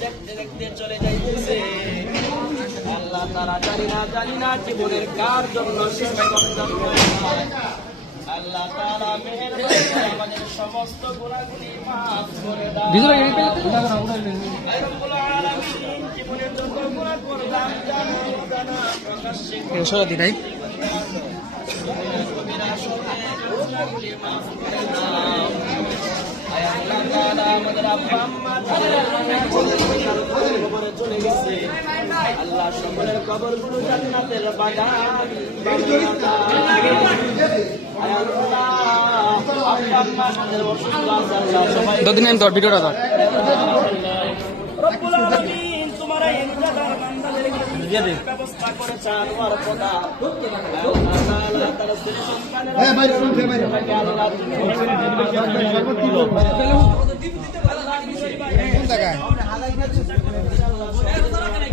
দেখতে দেখতে চলে যাইতেছে। তারা জানি না জানি না জীবনের কার জন্য। আল্লাহ তারা আমাদের সমস্ত গুণাগুলি মাফ করে দাও। জীবনের যত করলাম জানো জানা প্রকাশ্যে আমাদের আব্বা আম্মা চলে গেছে। আল্লাহ সকলের জান্নাতের বাগান। ধর ভিডিওটা ধর। এই ইন্তেজার বান্দাদেরকে ব্যবস্থা করে চান ওয়ার খোদা আল্লাহ তাআলা তার ছেলে সন্তানের আল্লাহ তুমি কোন জায়গায়?